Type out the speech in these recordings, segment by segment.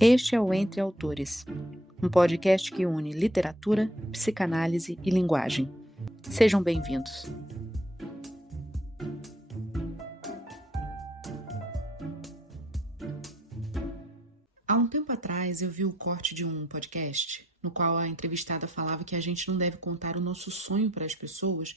Este é o Entre Autores, um podcast que une literatura, psicanálise e linguagem. Sejam bem-vindos. Há um tempo atrás eu vi o corte de um podcast no qual a entrevistada falava que a gente não deve contar o nosso sonho para as pessoas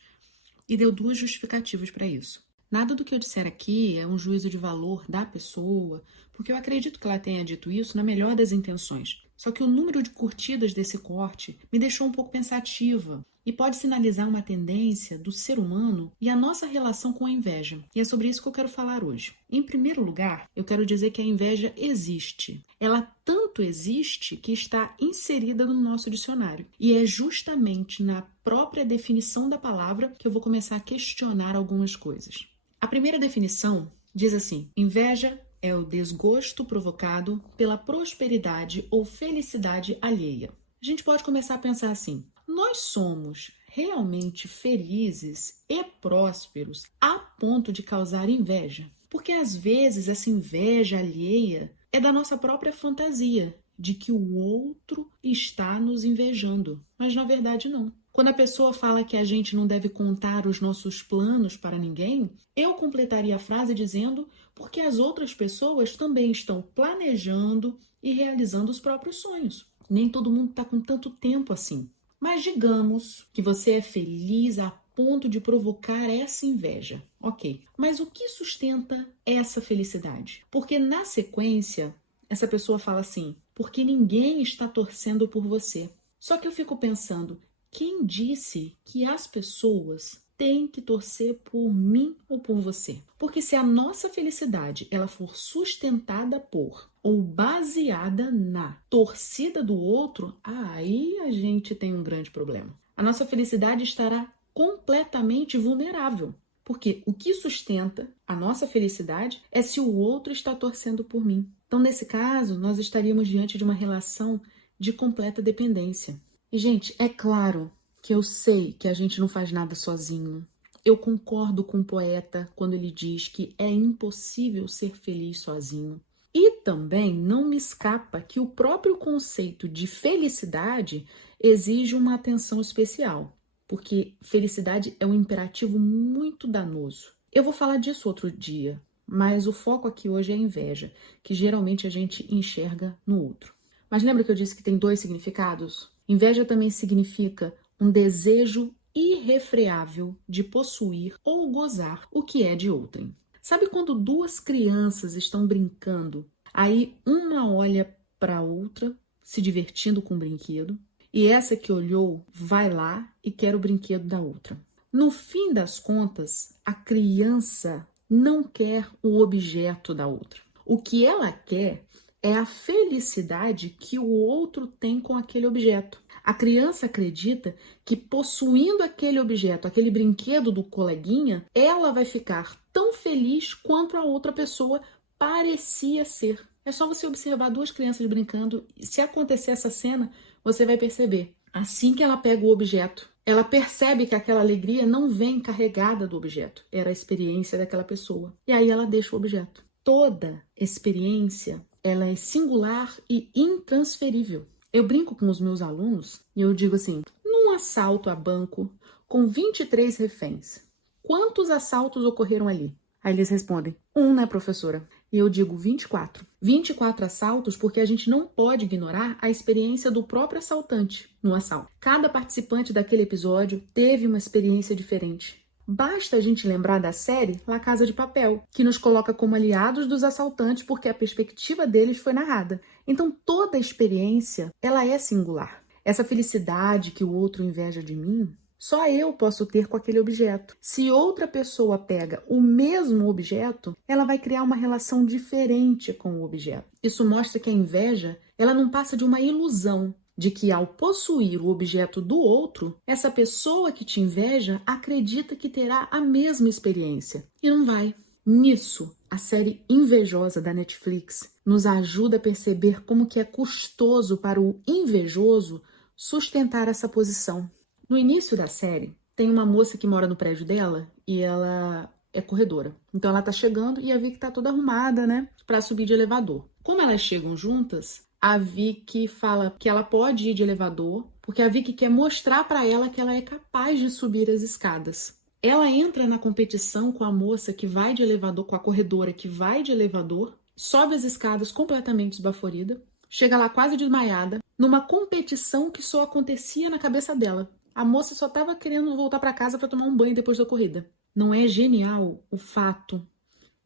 e deu duas justificativas para isso. Nada do que eu disser aqui é um juízo de valor da pessoa, porque eu acredito que ela tenha dito isso na melhor das intenções. Só que o número de curtidas desse corte me deixou um pouco pensativa e pode sinalizar uma tendência do ser humano e a nossa relação com a inveja. E é sobre isso que eu quero falar hoje. Em primeiro lugar, eu quero dizer que a inveja existe. Ela tanto existe que está inserida no nosso dicionário. E é justamente na própria definição da palavra que eu vou começar a questionar algumas coisas. A primeira definição diz assim: inveja é o desgosto provocado pela prosperidade ou felicidade alheia. A gente pode começar a pensar assim: nós somos realmente felizes e prósperos a ponto de causar inveja? Porque às vezes essa inveja alheia é da nossa própria fantasia, de que o outro está nos invejando, mas na verdade não. Quando a pessoa fala que a gente não deve contar os nossos planos para ninguém, eu completaria a frase dizendo porque as outras pessoas também estão planejando e realizando os próprios sonhos. Nem todo mundo está com tanto tempo assim. Mas digamos que você é feliz a ponto de provocar essa inveja. Ok, mas o que sustenta essa felicidade? Porque na sequência, essa pessoa fala assim: porque ninguém está torcendo por você. Só que eu fico pensando, quem disse que as pessoas têm que torcer por mim ou por você? Porque se a nossa felicidade ela for sustentada por ou baseada na torcida do outro, aí a gente tem um grande problema. A nossa felicidade estará completamente vulnerável. Porque o que sustenta a nossa felicidade é se o outro está torcendo por mim. Então, nesse caso, nós estaríamos diante de uma relação de completa dependência. E, gente, é claro que eu sei que a gente não faz nada sozinho. Eu concordo com o poeta quando ele diz que é impossível ser feliz sozinho. E também não me escapa que o próprio conceito de felicidade exige uma atenção especial, porque felicidade é um imperativo muito danoso. Eu vou falar disso outro dia, mas o foco aqui hoje é a inveja, que geralmente a gente enxerga no outro. Mas lembra que eu disse que tem dois significados? Inveja também significa um desejo irrefreável de possuir ou gozar o que é de outrem. Sabe quando duas crianças estão brincando, aí uma olha para a outra, se divertindo com o brinquedo, e essa que olhou vai lá e quer o brinquedo da outra. No fim das contas, a criança não quer o objeto da outra. O que ela quer é a felicidade que o outro tem com aquele objeto. A criança acredita que possuindo aquele objeto, aquele brinquedo do coleguinha, ela vai ficar tão feliz quanto a outra pessoa parecia ser. É só você observar duas crianças brincando e se acontecer essa cena, você vai perceber. Assim que ela pega o objeto, ela percebe que aquela alegria não vem carregada do objeto, era a experiência daquela pessoa. E aí ela deixa o objeto. Toda experiência, ela é singular e intransferível. Eu brinco com os meus alunos e eu digo assim: num assalto a banco com 23 reféns, quantos assaltos ocorreram ali? Aí eles respondem: né, professora? E eu digo 24. 24 assaltos porque a gente não pode ignorar a experiência do próprio assaltante no assalto. Cada participante daquele episódio teve uma experiência diferente. Basta a gente lembrar da série La Casa de Papel, que nos coloca como aliados dos assaltantes porque a perspectiva deles foi narrada. Então toda a experiência, ela é singular. Essa felicidade que o outro inveja de mim, só eu posso ter com aquele objeto. Se outra pessoa pega o mesmo objeto, ela vai criar uma relação diferente com o objeto. Isso mostra que a inveja, ela não passa de uma ilusão de que ao possuir o objeto do outro, essa pessoa que te inveja acredita que terá a mesma experiência. E não vai. Nisso, a série Invejosa da Netflix nos ajuda a perceber como que é custoso para o invejoso sustentar essa posição. No início da série, tem uma moça que mora no prédio dela e ela é corredora. Então ela tá chegando e a Vicky tá toda arrumada, né, pra subir de elevador. Como elas chegam juntas, a Vicky fala que ela pode ir de elevador, porque a Vicky quer mostrar pra ela que ela é capaz de subir as escadas. Ela entra na competição com a moça que vai de elevador, com a corredora que vai de elevador, sobe as escadas completamente esbaforida, chega lá quase desmaiada, numa competição que só acontecia na cabeça dela. A moça só estava querendo voltar para casa para tomar um banho depois da corrida. Não é genial o fato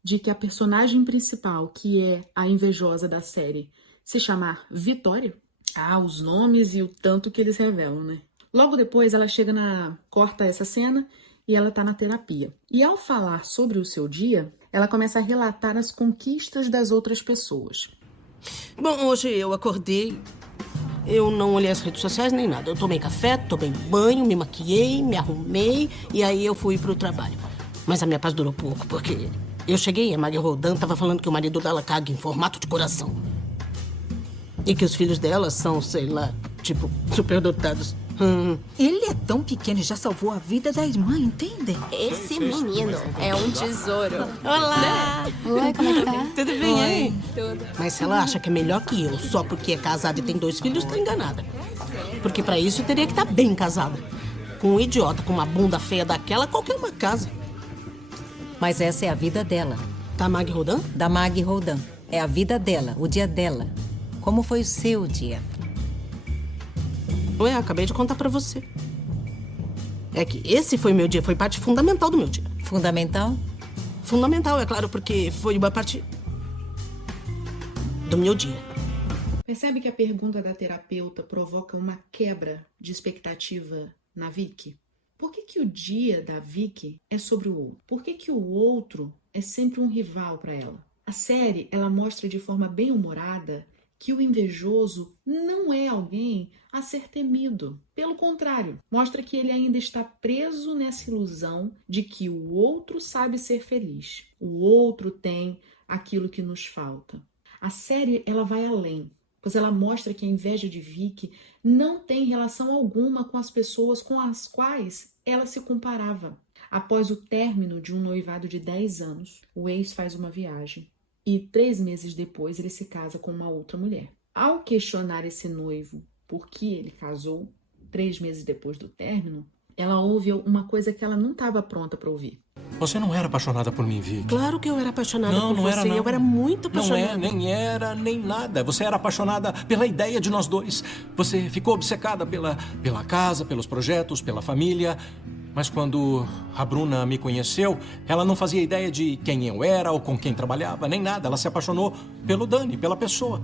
de que a personagem principal, que é a invejosa da série, se chamar Vitória? Ah, os nomes e o tanto que eles revelam, né? Logo depois ela corta essa cena e ela tá na terapia. E ao falar sobre o seu dia, ela começa a relatar as conquistas das outras pessoas. Bom, hoje eu acordei, eu não olhei as redes sociais nem nada. Eu tomei café, tomei banho, me maquiei, me arrumei e aí eu fui pro trabalho. Mas a minha paz durou pouco, porque eu cheguei e a Maggie Roldan tava falando que o marido dela caga em formato de coração. E que os filhos dela são, sei lá, tipo, superdotados. Ele é tão pequeno e já salvou a vida da irmã, entende? Esse menino é um tesouro. Olá! Oi, como é que tá? Tudo bem aí? Tudo. Mas se ela acha que é melhor que eu, só porque é casada e tem 2 filhos, tá enganada. Porque pra isso teria que estar bem casada. Com um idiota com uma bunda feia daquela, qualquer uma casa. Mas essa é a vida dela, Tá, Maggie Roldan? da Maggie Roldan. É a vida dela, o dia dela. Como foi o seu dia? Ué, acabei de contar pra você. É que esse foi meu dia, foi parte fundamental do meu dia. Fundamental? Fundamental, é claro, porque foi uma parte do meu dia. Percebe que a pergunta da terapeuta provoca uma quebra de expectativa na Vicky? Por que o dia da Vicky é sobre o outro? Por que o outro é sempre um rival para ela? A série, ela mostra de forma bem humorada que o invejoso não é alguém a ser temido. Pelo contrário, mostra que ele ainda está preso nessa ilusão de que o outro sabe ser feliz. O outro tem aquilo que nos falta. A série, ela vai além, pois ela mostra que a inveja de Vicky não tem relação alguma com as pessoas com as quais ela se comparava. Após o término de um noivado de 10 anos, o ex faz uma viagem. E 3 meses depois ele se casa com uma outra mulher. Ao questionar esse noivo por que ele casou, 3 meses depois do término, ela ouve uma coisa que ela não estava pronta para ouvir. Você não era apaixonada por mim, Vicky. Claro que eu era apaixonada por Não você. era, não. Eu era muito apaixonada. Não é, nem era, nem nada. Você era apaixonada pela ideia de nós dois. Você ficou obcecada pela casa, pelos projetos, pela família. Mas quando a Bruna me conheceu, ela não fazia ideia de quem eu era ou com quem trabalhava, nem nada. Ela se apaixonou pelo Dani, pela pessoa.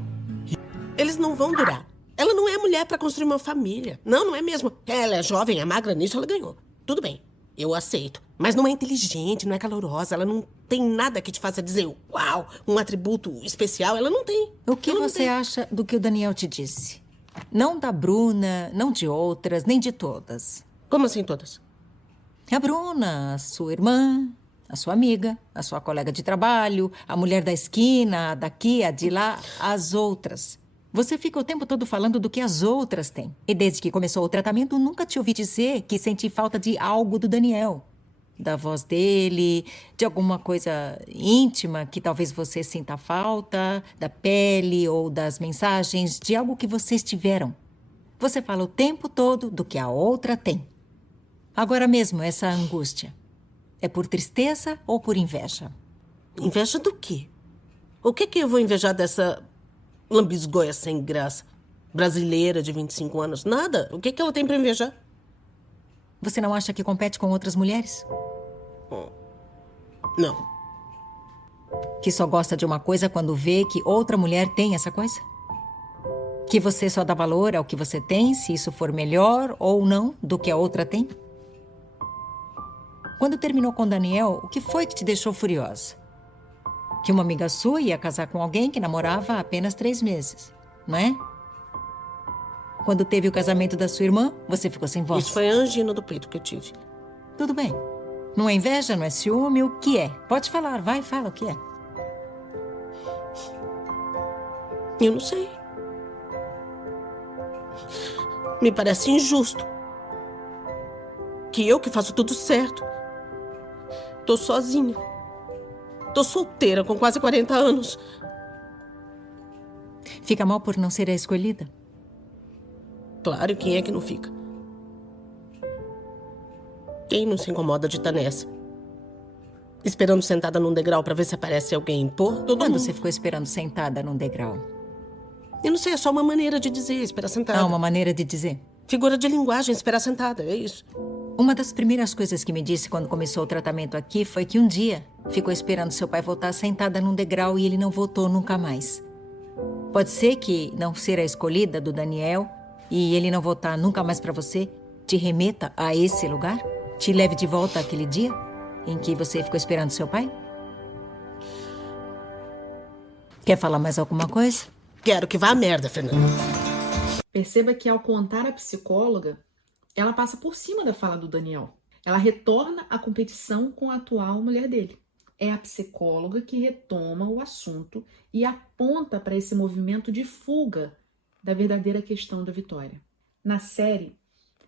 Eles não vão durar. Ela não é mulher pra construir uma família. Não, não é mesmo. Ela é jovem, é magra, nisso ela ganhou. Tudo bem, eu aceito. Mas não é inteligente, não é calorosa. Ela não tem nada que te faça dizer, uau, um atributo especial. Ela não tem. O que Ela não você tem. acha do que o Daniel te disse? Não da Bruna, não de outras, nem de todas. Como assim todas? A Bruna, a sua irmã, a sua amiga, a sua colega de trabalho, a mulher da esquina, a daqui, a de lá, as outras. Você fica o tempo todo falando do que as outras têm. E desde que começou o tratamento, nunca te ouvi dizer que senti falta de algo do Daniel. Da voz dele, de alguma coisa íntima que talvez você sinta falta, da pele ou das mensagens, de algo que vocês tiveram. Você fala o tempo todo do que a outra tem. Agora mesmo, essa angústia, é por tristeza ou por inveja? Inveja do quê? O que eu vou invejar dessa lambisgoia sem graça? Brasileira de 25 anos? Nada. O que ela tem pra invejar? Você não acha que compete com outras mulheres? Não. Que só gosta de uma coisa quando vê que outra mulher tem essa coisa? Que você só dá valor ao que você tem, se isso for melhor ou não do que a outra tem? Quando terminou com Daniel, o que foi que te deixou furiosa? Que uma amiga sua ia casar com alguém que namorava há apenas 3 meses, não é? Quando teve o casamento da sua irmã, você ficou sem voz. Isso foi a angina do peito que eu tive. Tudo bem. Não é inveja, não é ciúme, o que é? Pode falar, vai, fala o que é. Eu não sei. Me parece injusto. Que eu que faço tudo certo. Tô sozinha. Tô solteira com quase 40 anos. Fica mal por não ser a escolhida? Claro, quem é que não fica? Quem não se incomoda de estar nessa? Esperando sentada num degrau pra ver se aparece alguém. Pô, todo Quando mundo. você ficou esperando sentada num degrau? Eu não sei, é só uma maneira de dizer, esperar sentada. Uma maneira de dizer. Figura de linguagem, esperar sentada, é isso. Uma das primeiras coisas que me disse quando começou o tratamento aqui foi que um dia ficou esperando seu pai voltar sentada num degrau e ele não voltou nunca mais. Pode ser que não ser a escolhida do Daniel e ele não voltar nunca mais pra você te remeta a esse lugar? Te leve de volta àquele dia em que você ficou esperando seu pai? Quer falar mais alguma coisa? Quero que vá a merda, Fernanda. Perceba que ao contar a psicóloga, ela passa por cima da fala do Daniel. Ela retorna à competição com a atual mulher dele. É a psicóloga que retoma o assunto e aponta para esse movimento de fuga da verdadeira questão da Vitória. Na série,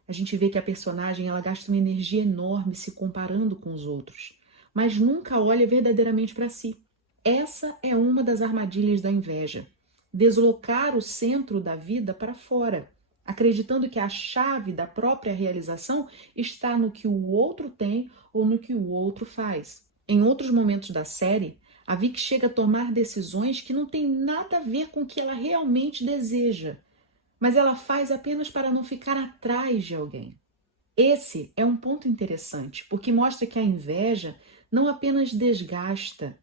a gente vê que a personagem ela gasta uma energia enorme se comparando com os outros, mas nunca olha verdadeiramente para si. Essa é uma das armadilhas da inveja. Deslocar o centro da vida para fora, acreditando que a chave da própria realização está no que o outro tem ou no que o outro faz. Em outros momentos da série, a Vic chega a tomar decisões que não têm nada a ver com o que ela realmente deseja, mas ela faz apenas para não ficar atrás de alguém. Esse é um ponto interessante, porque mostra que a inveja não apenas desgasta,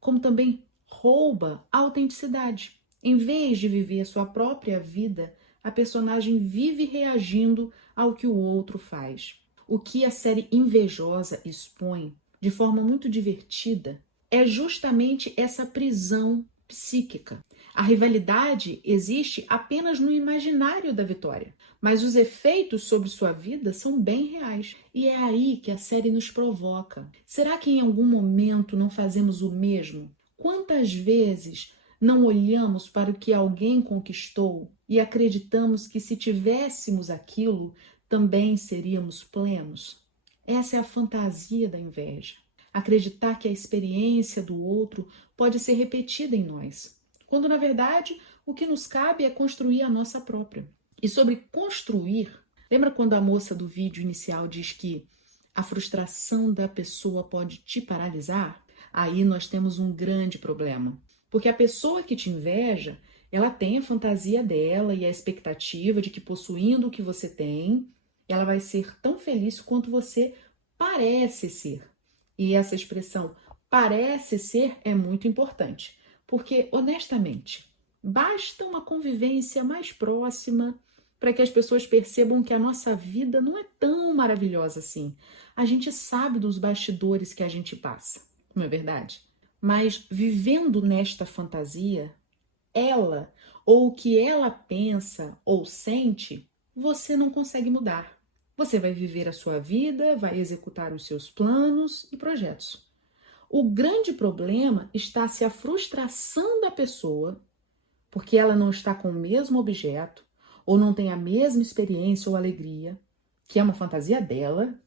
como também rouba a autenticidade. Em vez de viver a sua própria vida, a personagem vive reagindo ao que o outro faz. O que a série Invejosa expõe, de forma muito divertida, é justamente essa prisão psíquica. A rivalidade existe apenas no imaginário da Vitória, mas os efeitos sobre sua vida são bem reais. E é aí que a série nos provoca. Será que em algum momento não fazemos o mesmo? Quantas vezes não olhamos para o que alguém conquistou e acreditamos que se tivéssemos aquilo, também seríamos plenos? Essa é a fantasia da inveja. Acreditar que a experiência do outro pode ser repetida em nós, quando na verdade o que nos cabe é construir a nossa própria. E sobre construir, lembra quando a moça do vídeo inicial diz que a frustração da pessoa pode te paralisar? Aí nós temos um grande problema. Porque a pessoa que te inveja, ela tem a fantasia dela e a expectativa de que possuindo o que você tem, ela vai ser tão feliz quanto você parece ser. E essa expressão parece ser é muito importante, porque honestamente, basta uma convivência mais próxima para que as pessoas percebam que a nossa vida não é tão maravilhosa assim. A gente sabe dos bastidores que a gente passa, não é verdade? Mas vivendo nesta fantasia, ela ou o que ela pensa ou sente, você não consegue mudar. Você vai viver a sua vida, vai executar os seus planos e projetos. O grande problema está se a frustração da pessoa, porque ela não está com o mesmo objeto, ou não tem a mesma experiência ou alegria, que é uma fantasia dela,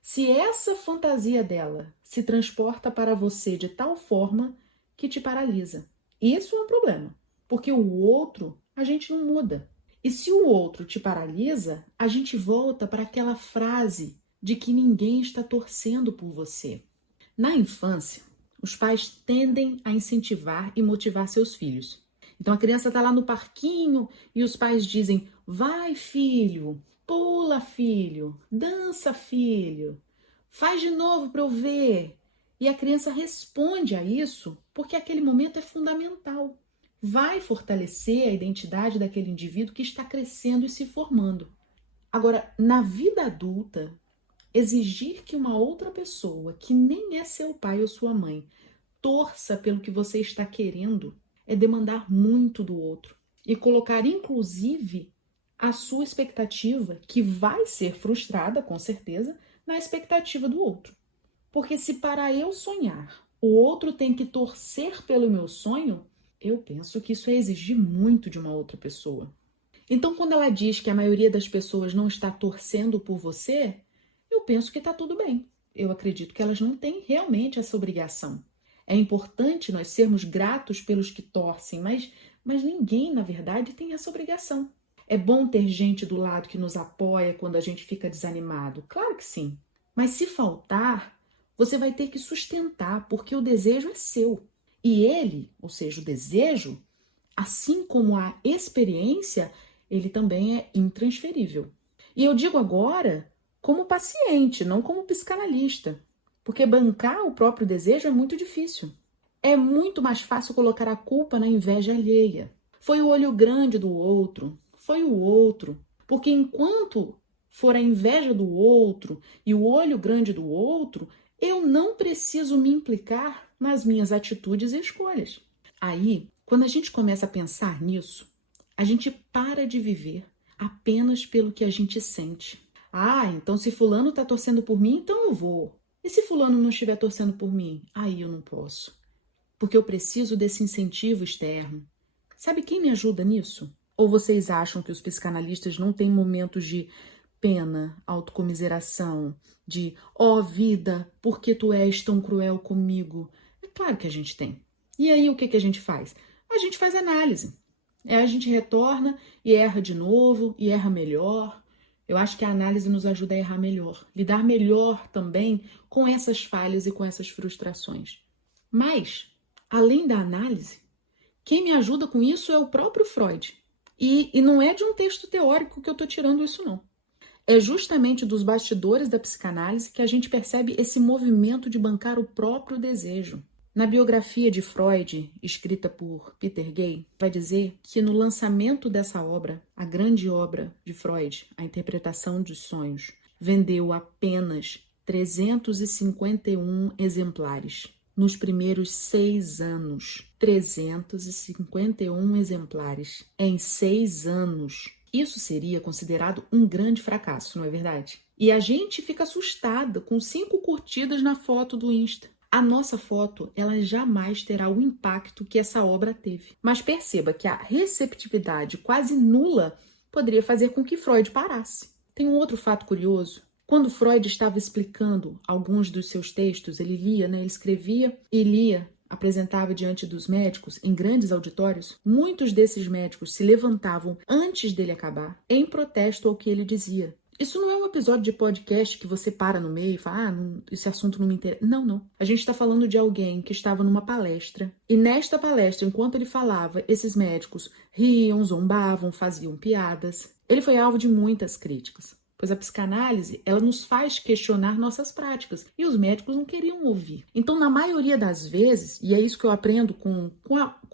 se essa fantasia dela se transporta para você de tal forma que te paralisa. Isso é um problema, porque o outro a gente não muda. E se o outro te paralisa, a gente volta para aquela frase de que ninguém está torcendo por você. Na infância, os pais tendem a incentivar e motivar seus filhos. Então a criança está lá no parquinho e os pais dizem: vai, filho, pula, filho, dança, filho, faz de novo para eu ver. E a criança responde a isso porque aquele momento é fundamental. Vai fortalecer a identidade daquele indivíduo que está crescendo e se formando. Agora, na vida adulta, exigir que uma outra pessoa, que nem é seu pai ou sua mãe, torça pelo que você está querendo, é demandar muito do outro. E colocar, inclusive, a sua expectativa, que vai ser frustrada, com certeza, na expectativa do outro. Porque se para eu sonhar, o outro tem que torcer pelo meu sonho, eu penso que isso é exigir muito de uma outra pessoa. Então, quando ela diz que a maioria das pessoas não está torcendo por você, eu penso que está tudo bem. eu acredito que elas não têm realmente essa obrigação. É importante nós sermos gratos pelos que torcem, mas ninguém, na verdade, tem essa obrigação. É bom ter gente do lado que nos apoia quando a gente fica desanimado. Claro que sim. Mas se faltar, você vai ter que sustentar, porque o desejo é seu. E ele, ou seja, o desejo, assim como a experiência, ele também é intransferível. E eu digo agora como paciente, não como psicanalista, porque bancar o próprio desejo é muito difícil. É muito mais fácil colocar a culpa na inveja alheia. Foi o olho grande do outro, foi o outro. Porque enquanto for a inveja do outro e o olho grande do outro, eu não preciso me implicar nas minhas atitudes e escolhas. Aí, quando a gente começa a pensar nisso, a gente para de viver apenas pelo que a gente sente. Ah, então se fulano está torcendo por mim, então eu vou. E se fulano não estiver torcendo por mim? Aí eu não posso. Porque eu preciso desse incentivo externo. Sabe quem me ajuda nisso? Ou vocês acham que os psicanalistas não têm momentos de pena, autocomiseração, de ó vida, por que tu és tão cruel comigo? É claro que a gente tem. E aí o que a gente faz? A gente faz análise. A gente retorna e erra de novo e erra melhor. Eu acho que a análise nos ajuda a errar melhor, lidar melhor também com essas falhas e com essas frustrações. Mas, além da análise, quem me ajuda com isso é o próprio Freud. E não é de um texto teórico que eu estou tirando isso, não. É justamente dos bastidores da psicanálise que a gente percebe esse movimento de bancar o próprio desejo. Na biografia de Freud, escrita por Peter Gay, vai dizer que no lançamento dessa obra, a grande obra de Freud, A Interpretação dos Sonhos, vendeu apenas 351 exemplares. Nos primeiros 6 anos, 351 exemplares. Em 6 anos. Isso seria considerado um grande fracasso, não é verdade? E a gente fica assustada com 5 curtidas na foto do Insta. A nossa foto, ela jamais terá o impacto que essa obra teve. Mas perceba que a receptividade quase nula poderia fazer com que Freud parasse. Tem um outro fato curioso. Quando Freud estava explicando alguns dos seus textos, ele lia, ele escrevia e lia, apresentava diante dos médicos em grandes auditórios. Muitos desses médicos se levantavam antes dele acabar, em protesto ao que ele dizia. Isso não é um episódio de podcast que você para no meio e fala, esse assunto não me interessa. Não. A gente está falando de alguém que estava numa palestra e nesta palestra, enquanto ele falava, esses médicos riam, zombavam, faziam piadas. Ele foi alvo de muitas críticas, pois a psicanálise, ela nos faz questionar nossas práticas e os médicos não queriam ouvir. Então, na maioria das vezes, e é isso que eu aprendo com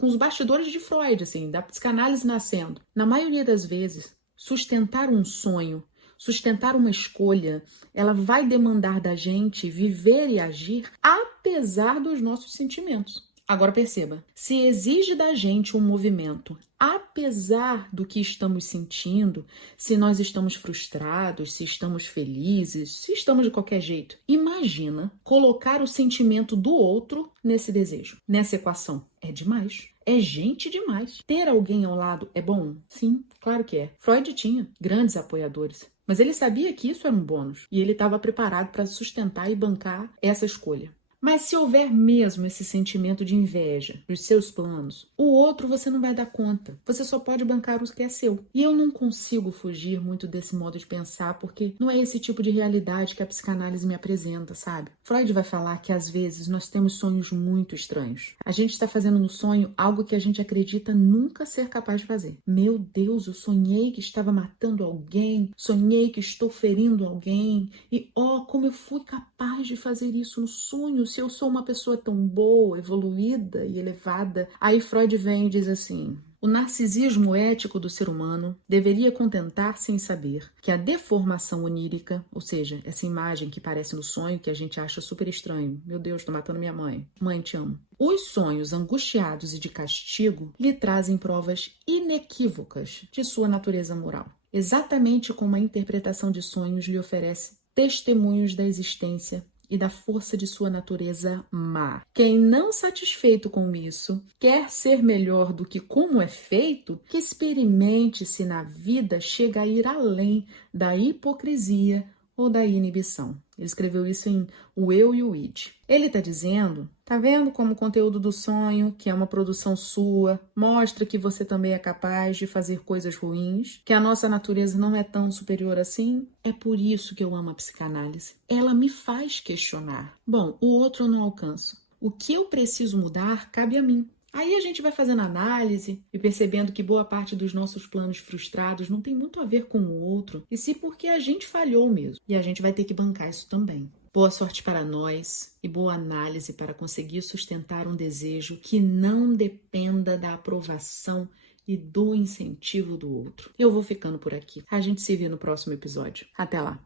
os bastidores de Freud, assim, da psicanálise nascendo, na maioria das vezes, sustentar um sonho, sustentar uma escolha, ela vai demandar da gente viver e agir apesar dos nossos sentimentos. Agora perceba, se exige da gente um movimento apesar do que estamos sentindo, se nós estamos frustrados, se estamos felizes, se estamos de qualquer jeito, imagina colocar o sentimento do outro nesse desejo, nessa equação. É demais. É gente demais. Ter alguém ao lado é bom? Sim, claro que é. Freud tinha grandes apoiadores. Mas ele sabia que isso era um bônus e ele estava preparado para sustentar e bancar essa escolha. Mas se houver mesmo esse sentimento de inveja dos seus planos, o outro você não vai dar conta. Você só pode bancar o que é seu. E eu não consigo fugir muito desse modo de pensar, porque não é esse tipo de realidade que a psicanálise me apresenta, sabe? Freud vai falar que às vezes nós temos sonhos muito estranhos. A gente está fazendo no sonho algo que a gente acredita nunca ser capaz de fazer. Meu Deus, eu sonhei que estava matando alguém, sonhei que estou ferindo alguém, e como eu fui capaz de fazer isso no sonho, se eu sou uma pessoa tão boa, evoluída e elevada. Aí Freud vem e diz assim: o narcisismo ético do ser humano deveria contentar-se em saber que a deformação onírica, ou seja, essa imagem que parece no sonho que a gente acha super estranho, meu Deus, tô matando minha mãe, mãe te amo. Os sonhos angustiados e de castigo lhe trazem provas inequívocas de sua natureza moral. Exatamente como a interpretação de sonhos lhe oferece testemunhos da existência e da força de sua natureza má. Quem não satisfeito com isso, quer ser melhor do que como é feito, que experimente se na vida chega a ir além da hipocrisia ou da inibição. Ele escreveu isso em O Eu e o Id. Ele está dizendo, tá vendo como o conteúdo do sonho, que é uma produção sua, mostra que você também é capaz de fazer coisas ruins, que a nossa natureza não é tão superior assim? É por isso que eu amo a psicanálise. Ela me faz questionar. Bom, o outro eu não alcanço. O que eu preciso mudar cabe a mim. Aí a gente vai fazendo análise e percebendo que boa parte dos nossos planos frustrados não tem muito a ver com o outro, e sim porque a gente falhou mesmo. E a gente vai ter que bancar isso também. Boa sorte para nós e boa análise para conseguir sustentar um desejo que não dependa da aprovação e do incentivo do outro. Eu vou ficando por aqui. A gente se vê no próximo episódio. Até lá!